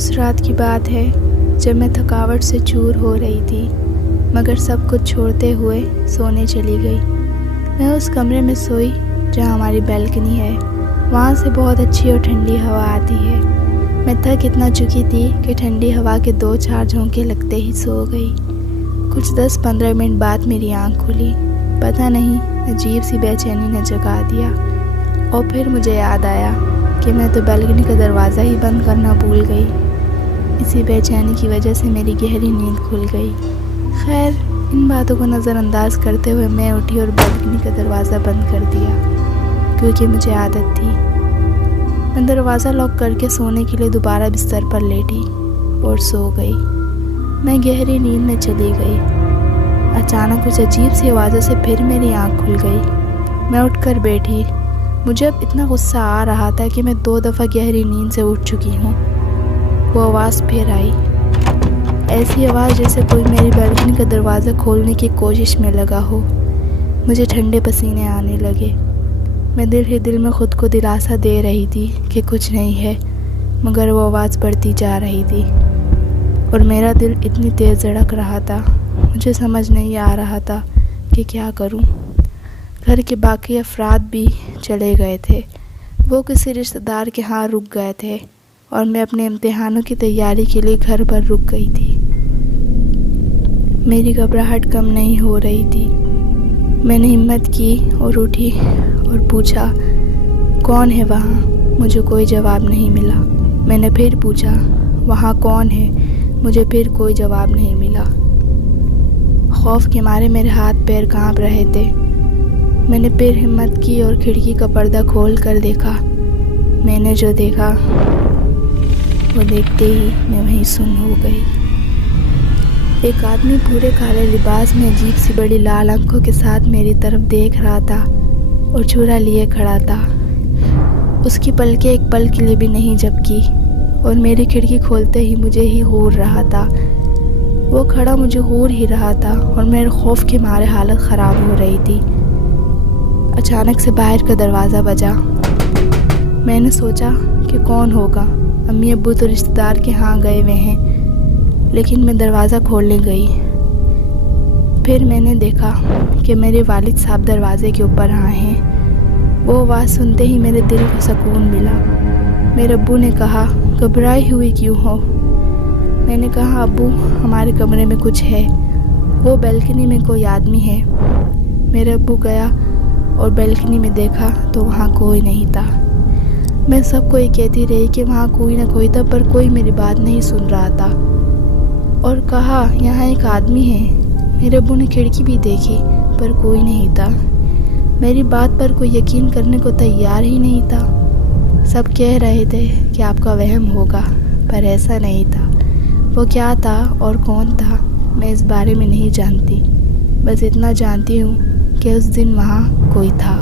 उस रात की बात है जब मैं थकावट से चूर हो रही थी, मगर सब कुछ छोड़ते हुए सोने चली गई। मैं उस कमरे में सोई जहाँ हमारी बैल्कनी है। वहाँ से बहुत अच्छी और ठंडी हवा आती है। मैं थक इतना चुकी थी कि ठंडी हवा के 2-4 झोंके लगते ही सो गई। कुछ 10-15 मिनट बाद मेरी आँख खुली। पता नहीं अजीब सी बेचैनी ने जगा दिया और फिर मुझे याद आया कि मैं तो बैल्कनी का दरवाज़ा ही बंद करना भूल गई। इसी बेचैनी की वजह से मेरी गहरी नींद खुल गई। खैर, इन बातों को नज़रअंदाज करते हुए मैं उठी और बैल्कनी का दरवाज़ा बंद कर दिया, क्योंकि मुझे आदत थी। मैं दरवाज़ा लॉक करके सोने के लिए दोबारा बिस्तर पर लेटी और सो गई। मैं गहरी नींद में चली गई। अचानक कुछ अजीब सी आवाज़ों से फिर मेरी आँख खुल गई। मैं उठकर बैठी। मुझे अब इतना गुस्सा आ रहा था कि मैं 2 दफ़ा गहरी नींद से उठ चुकी हूँ। वो आवाज़ फिर आई, ऐसी आवाज़ जैसे कोई मेरी बैल्कनी का दरवाज़ा खोलने की कोशिश में लगा हो। मुझे ठंडे पसीने आने लगे। मैं दिल ही दिल में ख़ुद को दिलासा दे रही थी कि कुछ नहीं है, मगर वो आवाज़ बढ़ती जा रही थी और मेरा दिल इतनी तेज़ धड़क रहा था, मुझे समझ नहीं आ रहा था कि क्या करूं। घर के बाकी अफराद भी चले गए थे। वो किसी रिश्तेदार के यहाँ रुक गए थे और मैं अपने इम्तिहानों की तैयारी के लिए घर पर रुक गई थी। मेरी घबराहट कम नहीं हो रही थी। मैंने हिम्मत की और उठी और पूछा, कौन है वहाँ? मुझे कोई जवाब नहीं मिला। मैंने फिर पूछा, वहाँ कौन है? मुझे फिर कोई जवाब नहीं मिला। खौफ के मारे मेरे हाथ पैर कांप रहे थे। मैंने फिर हिम्मत की और खिड़की का पर्दा खोल कर देखा। मैंने जो देखा वो देखते ही मैं वहीं सुन्न हो गई। एक आदमी पूरे काले लिबास में अजीब सी बड़ी लाल आंखों के साथ मेरी तरफ देख रहा था और छुरा लिए खड़ा था। उसकी पलकें एक पल के लिए भी नहीं झपकी और मेरी खिड़की खोलते ही मुझे ही घूर रहा था। वो खड़ा मुझे घूर ही रहा था और मेरे खौफ के मारे हालत ख़राब हो रही थी। अचानक से बाहर का दरवाज़ा बजा। मैंने सोचा कि कौन होगा, अम्मी अब्बू तो रिश्तेदार के यहाँ गए हुए हैं, लेकिन मैं दरवाज़ा खोलने गई। फिर मैंने देखा कि मेरे वालिद साहब दरवाज़े के ऊपर आए हैं। वो आवाज़ सुनते ही मेरे दिल को सुकून मिला। मेरे अब्बू ने कहा, घबराई हुई क्यों हो? मैंने कहा, अब्बू हमारे कमरे में कुछ है, वो बैल्कनी में कोई आदमी है। मेरे अब्बू गया और बैल्कनी में देखा तो वहाँ कोई नहीं था। मैं सबको ये कहती रही कि वहाँ कोई ना कोई था, पर कोई मेरी बात नहीं सुन रहा था और कहा, यहाँ एक आदमी है। मेरे अब्बू ने खिड़की भी देखी पर कोई नहीं था। मेरी बात पर कोई यकीन करने को तैयार ही नहीं था। सब कह रहे थे कि आपका वहम होगा, पर ऐसा नहीं था। वो क्या था और कौन था मैं इस बारे में नहीं जानती। बस इतना जानती हूँ कि उस दिन वहाँ कोई था।